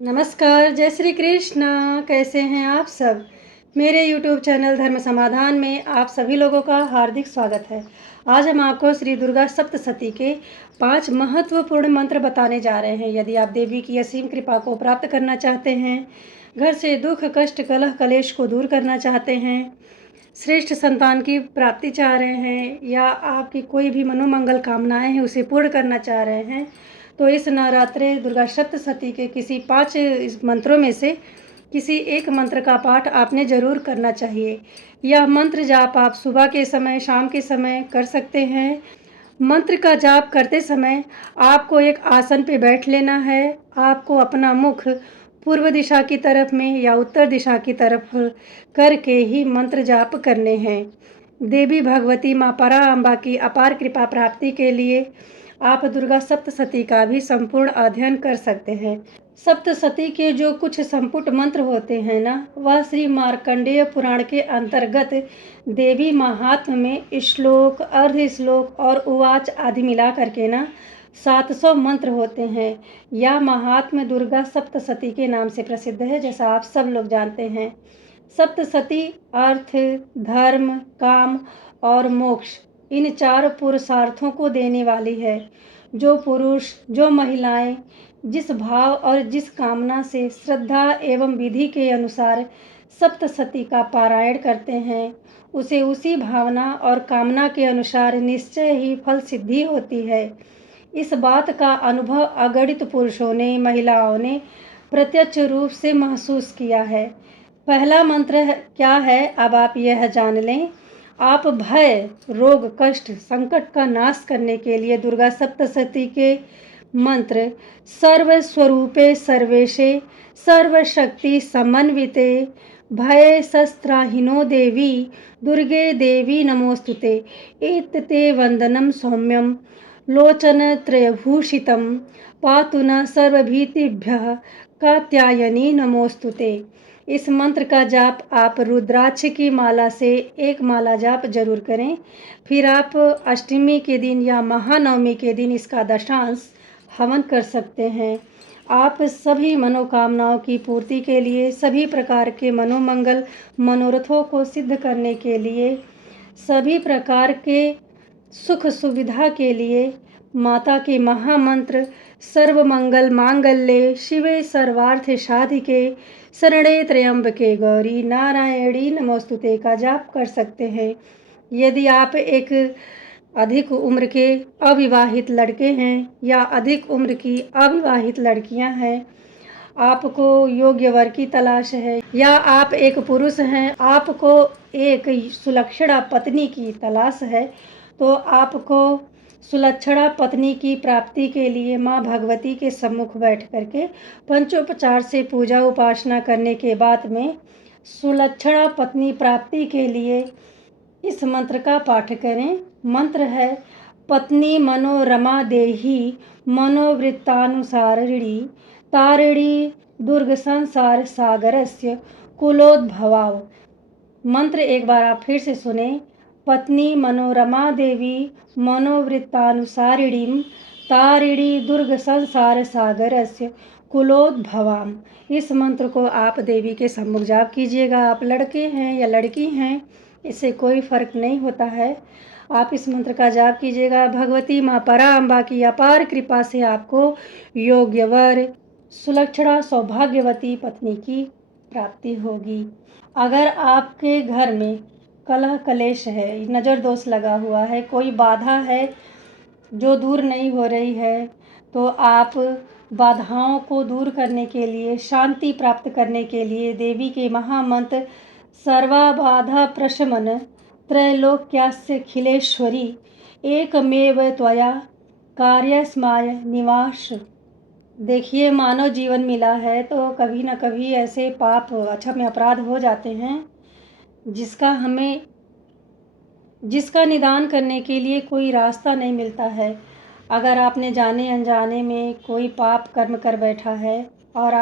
नमस्कार, जय श्री कृष्ण। कैसे हैं आप सब? मेरे यूट्यूब चैनल धर्म समाधान में आप सभी लोगों का हार्दिक स्वागत है। आज हम आपको श्री दुर्गा सप्तशती के 5 महत्वपूर्ण मंत्र बताने जा रहे हैं। यदि आप देवी की असीम कृपा को प्राप्त करना चाहते हैं, घर से दुख, कष्ट, कलह, कलेश को दूर करना चाहते हैं, श्रेष्ठ संतान की प्राप्ति चाह रहे हैं या आपकी कोई भी मनोमंगल कामनाएं हैं उसे पूर्ण करना चाह रहे हैं, तो इस नवरात्रि दुर्गा सप्तशती के किसी 5 इस मंत्रों में से किसी एक मंत्र का पाठ आपने ज़रूर करना चाहिए। यह मंत्र जाप आप सुबह के समय, शाम के समय कर सकते हैं। मंत्र का जाप करते समय आपको एक आसन पे बैठ लेना है। आपको अपना मुख पूर्व दिशा की तरफ में या उत्तर दिशा की तरफ करके ही मंत्र जाप करने हैं। देवी भगवती माँ पराअम्बा की अपार कृपा प्राप्ति के लिए आप दुर्गा सप्तशती का भी संपूर्ण अध्ययन कर सकते हैं। सप्तशती के जो कुछ संपुट मंत्र होते हैं ना, वह श्री मार्कंडेय पुराण के अंतर्गत देवी महात्म्य में श्लोक, अर्ध श्लोक और उवाच आदि मिला करके ना 700 मंत्र होते हैं। यह महात्म्य दुर्गा सप्तशती के नाम से प्रसिद्ध है, जैसा आप सब लोग जानते हैं। सप्तशती अर्थ, धर्म, काम और मोक्ष इन 4 पुरुषार्थों को देने वाली है। जो पुरुष, जो महिलाएं जिस भाव और जिस कामना से श्रद्धा एवं विधि के अनुसार सप्तशती का पारायण करते हैं, उसे उसी भावना और कामना के अनुसार निश्चय ही फल सिद्धि होती है। इस बात का अनुभव अगणित पुरुषों ने, महिलाओं ने प्रत्यक्ष रूप से महसूस किया है। पहला मंत्र क्या है, अब आप यह जान लें। आप भय, रोग, कष्ट, संकट का नाश करने के लिए दुर्गा सप्तशती के मंत्र सर्वस्वरूपे सर्वेशे सर्वशक्ति समन्विते भय शस्त्राहिनो देवी दुर्गे देवी नमोस्तुते एतते वंदनम सौम्यम लोचनत्रयभूषितं पातु न सर्वभीतिभ्यः कात्यायनी नमोस्तुते। इस मंत्र का जाप आप रुद्राक्ष की माला से एक माला जाप जरूर करें। फिर आप अष्टमी के दिन या महानवमी के दिन इसका दशांश हवन कर सकते हैं। आप सभी मनोकामनाओं की पूर्ति के लिए, सभी प्रकार के मनोमंगल मनोरथों को सिद्ध करने के लिए, सभी प्रकार के सुख सुविधा के लिए माता के महामंत्र सर्वमंगल मांगल्ये शिवे सर्वार्थ साधिके शरणे त्र्यंबके गौरी नारायणी नमोस्तुते का जाप कर सकते हैं। यदि आप एक अधिक उम्र के अविवाहित लड़के हैं या अधिक उम्र की अविवाहित लड़कियां हैं, आपको योग्य वर की तलाश है, या आप एक पुरुष हैं, आपको एक सुलक्षणा पत्नी की तलाश है, तो आपको सुलक्षणा पत्नी की प्राप्ति के लिए माँ भगवती के सम्मुख बैठ करके पंचोपचार से पूजा उपासना करने के बाद में सुलक्षणा पत्नी प्राप्ति के लिए इस मंत्र का पाठ करें। मंत्र है पत्नी मनोरमा देही मनोवृत्तानुसारिणी तारिणी दुर्ग संसार सागरस्य कुलोद्भवाव। मंत्र एक बार आप फिर से सुने। पत्नी मनोरमा देवी मनोवृत्तानुसारिणीं तारिणी दुर्ग संसार सागरस्य कुलोद्भवाम। इस मंत्र को आप देवी के सम्मुख जाप कीजिएगा। आप लड़के हैं या लड़की हैं, इससे कोई फर्क नहीं होता है। आप इस मंत्र का जाप कीजिएगा। भगवती माँ पराअम्बा की अपार कृपा से आपको योग्य वर, सुलक्षणा सौभाग्यवती पत्नी की प्राप्ति होगी। अगर आपके घर में कलह कलेश है, नज़र दोष लगा हुआ है, कोई बाधा है जो दूर नहीं हो रही है, तो आप बाधाओं को दूर करने के लिए, शांति प्राप्त करने के लिए देवी के महामंत्र सर्वबाधा प्रशमन त्रैलोक्यास्य खिलेश्वरी एकमेव त्वया कार्यस्माय निवास। देखिए, मानव जीवन मिला है तो कभी ना कभी ऐसे पाप, अक्षम्य अपराध हो जाते हैं जिसका निदान करने के लिए कोई रास्ता नहीं मिलता है। अगर आपने जाने अनजाने में कोई पाप कर्म कर बैठा है और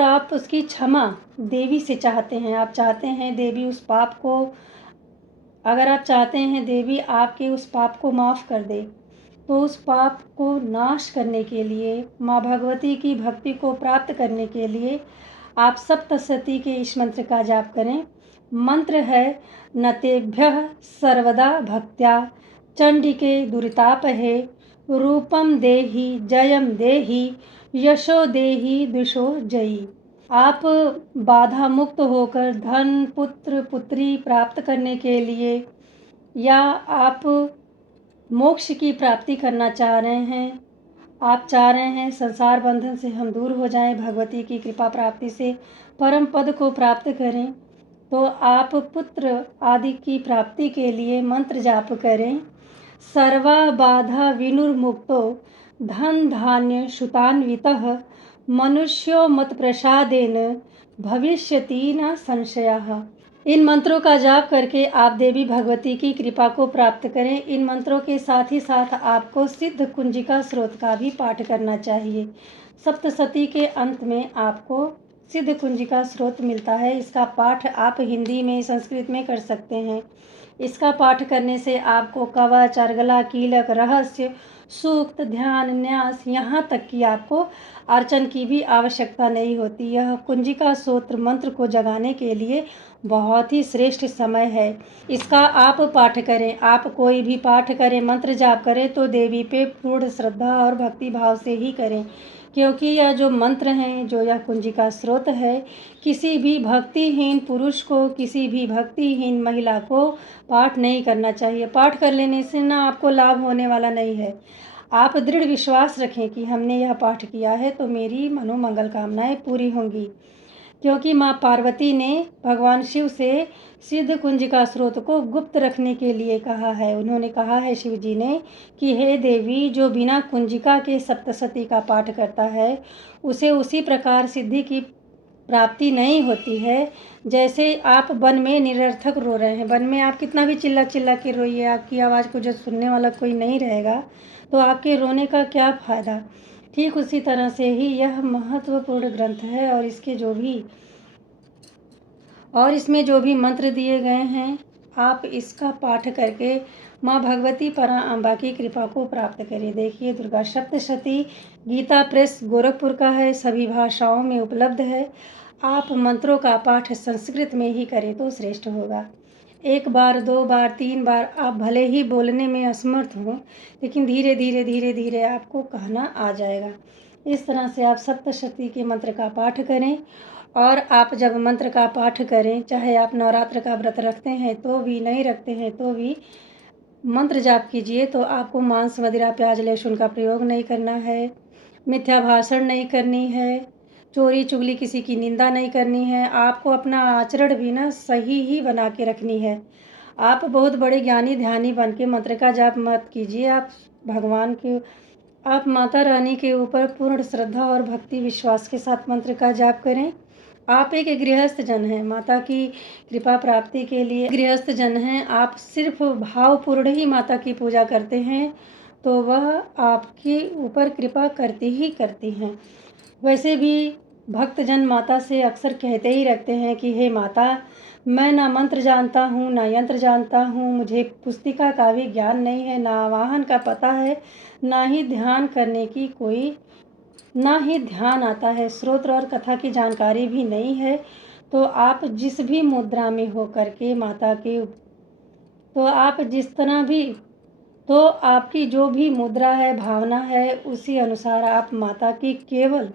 आप उसकी क्षमा देवी से चाहते हैं, आप चाहते हैं देवी उस पाप को, अगर आप चाहते हैं देवी आपके उस पाप को माफ़ कर दे, तो उस पाप को नाश करने के लिए, माँ भगवती की भक्ति को प्राप्त करने के लिए आप सप्तशती के इस मंत्र का जाप करें। मंत्र है नतेभ्यः सर्वदा भक्त्या चंडिके दुरितापहे रूपम देहि जयम देहि यशो देहि दुषो जयी। आप बाधा मुक्त होकर धन पुत्र पुत्री प्राप्त करने के लिए या आप मोक्ष की प्राप्ति करना चाह रहे हैं, आप चाह रहे हैं संसार बंधन से हम दूर हो जाएं, भगवती की कृपा प्राप्ति से परम पद को प्राप्त करें, तो आप पुत्र आदि की प्राप्ति के लिए मंत्र जाप करें। सर्वा बाधा विनुर्मुक्तो धन धान्य शुतान्वितः मनुष्यो मत प्रसादेन भविष्यति न संशयः। इन मंत्रों का जाप करके आप देवी भगवती की कृपा को प्राप्त करें। इन मंत्रों के साथ ही साथ आपको सिद्ध कुंजिका स्रोत का भी पाठ करना चाहिए। सप्तशती के अंत में आपको सिद्ध कुंजिका स्रोत मिलता है। इसका पाठ आप हिंदी में संस्कृत में कर सकते हैं। इसका पाठ करने से आपको कवच अर्गला कीलक रहस्य सूक्त ध्यान न्यास यहाँ तक कि आपको अर्चन की भी आवश्यकता नहीं होती। यह कुंजिका स्तोत्र मंत्र को जगाने के लिए बहुत ही श्रेष्ठ समय है। इसका आप पाठ करें। आप कोई भी पाठ करें, मंत्र जाप करें तो देवी पे पूर्ण श्रद्धा और भक्ति भाव से ही करें, क्योंकि यह जो मंत्र हैं, जो यह कुंजिका स्रोत है, किसी भी भक्तिहीन पुरुष को, किसी भी भक्तिहीन महिला को पाठ नहीं करना चाहिए। पाठ कर लेने से ना आपको लाभ होने वाला नहीं है। आप दृढ़ विश्वास रखें कि हमने यह पाठ किया है तो मेरी मनोमंगल कामनाएं पूरी होंगी, क्योंकि माँ पार्वती ने भगवान शिव से सिद्ध कुंजिका स्रोत को गुप्त रखने के लिए कहा है। उन्होंने कहा है शिव जी ने कि हे देवी, जो बिना कुंजिका के सप्तशती का पाठ करता है उसे उसी प्रकार सिद्धि की प्राप्ति नहीं होती है जैसे आप वन में निरर्थक रो रहे हैं। वन में आप कितना भी चिल्ला चिल्ला के रोइए, आपकी आवाज़ को जो सुनने वाला कोई नहीं रहेगा तो आपके रोने का क्या फ़ायदा। ठीक उसी तरह से ही यह महत्वपूर्ण ग्रंथ है और इसमें जो भी मंत्र दिए गए हैं, आप इसका पाठ करके माँ भगवती पराअंबा की कृपा को प्राप्त करें। देखिए, दुर्गा सप्तशती गीता प्रेस गोरखपुर का है, सभी भाषाओं में उपलब्ध है। आप मंत्रों का पाठ संस्कृत में ही करें तो श्रेष्ठ होगा। 1 बार 2 बार 3 बार आप भले ही बोलने में असमर्थ हों, लेकिन धीरे धीरे आपको कहना आ जाएगा। इस तरह से आप सप्तशती के मंत्र का पाठ करें। और आप जब मंत्र का पाठ करें, चाहे आप नवरात्र का व्रत रखते हैं तो भी, नहीं रखते हैं तो भी मंत्र जाप कीजिए। तो आपको मांस मदिरा प्याज लहसुन का प्रयोग नहीं करना है, मिथ्या भाषण नहीं करनी है, चोरी चुगली किसी की निंदा नहीं करनी है। आपको अपना आचरण भी ना सही ही बना के रखनी है। आप बहुत बड़े ज्ञानी ध्यानी बन के मंत्र का जाप मत कीजिए। आप माता रानी के ऊपर पूर्ण श्रद्धा और भक्ति विश्वास के साथ मंत्र का जाप करें। आप एक गृहस्थ जन हैं, माता की कृपा प्राप्ति के लिए गृहस्थ जन हैं। आप सिर्फ भावपूर्ण ही माता की पूजा करते हैं तो वह आपके ऊपर कृपा करती ही करती हैं। वैसे भी भक्तजन माता से अक्सर कहते ही रखते हैं कि हे माता, मैं ना मंत्र जानता हूँ ना यंत्र जानता हूँ, मुझे पुस्तिका का भी ज्ञान नहीं है, ना आवाहन का पता है, ना ही ध्यान करने की ना ही ध्यान आता है, स्तोत्र और कथा की जानकारी भी नहीं है। तो आप जिस भी मुद्रा में हो करके माता के, तो आप जिस तरह भी, तो आपकी जो भी मुद्रा है, भावना है, उसी अनुसार आप माता की केवल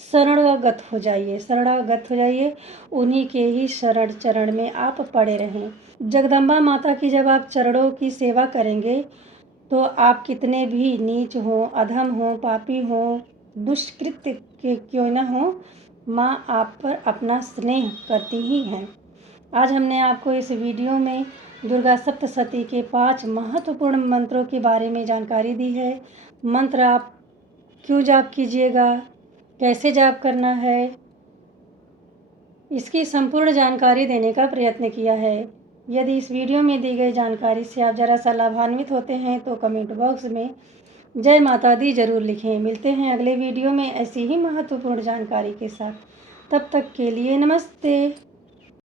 शरणागत हो जाइए। उन्हीं के ही शरण चरण में आप पड़े रहें। जगदम्बा माता की जब आप चरणों की सेवा करेंगे तो आप कितने भी नीच हो, अधम हो, पापी हो, दुष्कृत्य के क्यों न हो, माँ आप पर अपना स्नेह करती ही हैं। आज हमने आपको इस वीडियो में दुर्गा सप्तशती के 5 महत्वपूर्ण मंत्रों के बारे में जानकारी दी है। मंत्र आप क्यों जाप कीजिएगा, कैसे जाप करना है, इसकी संपूर्ण जानकारी देने का प्रयत्न किया है। यदि इस वीडियो में दी गई जानकारी से आप जरा सा लाभान्वित होते हैं तो कमेंट बॉक्स में जय माता दी जरूर लिखें। मिलते हैं अगले वीडियो में ऐसी ही महत्वपूर्ण जानकारी के साथ। तब तक के लिए नमस्ते।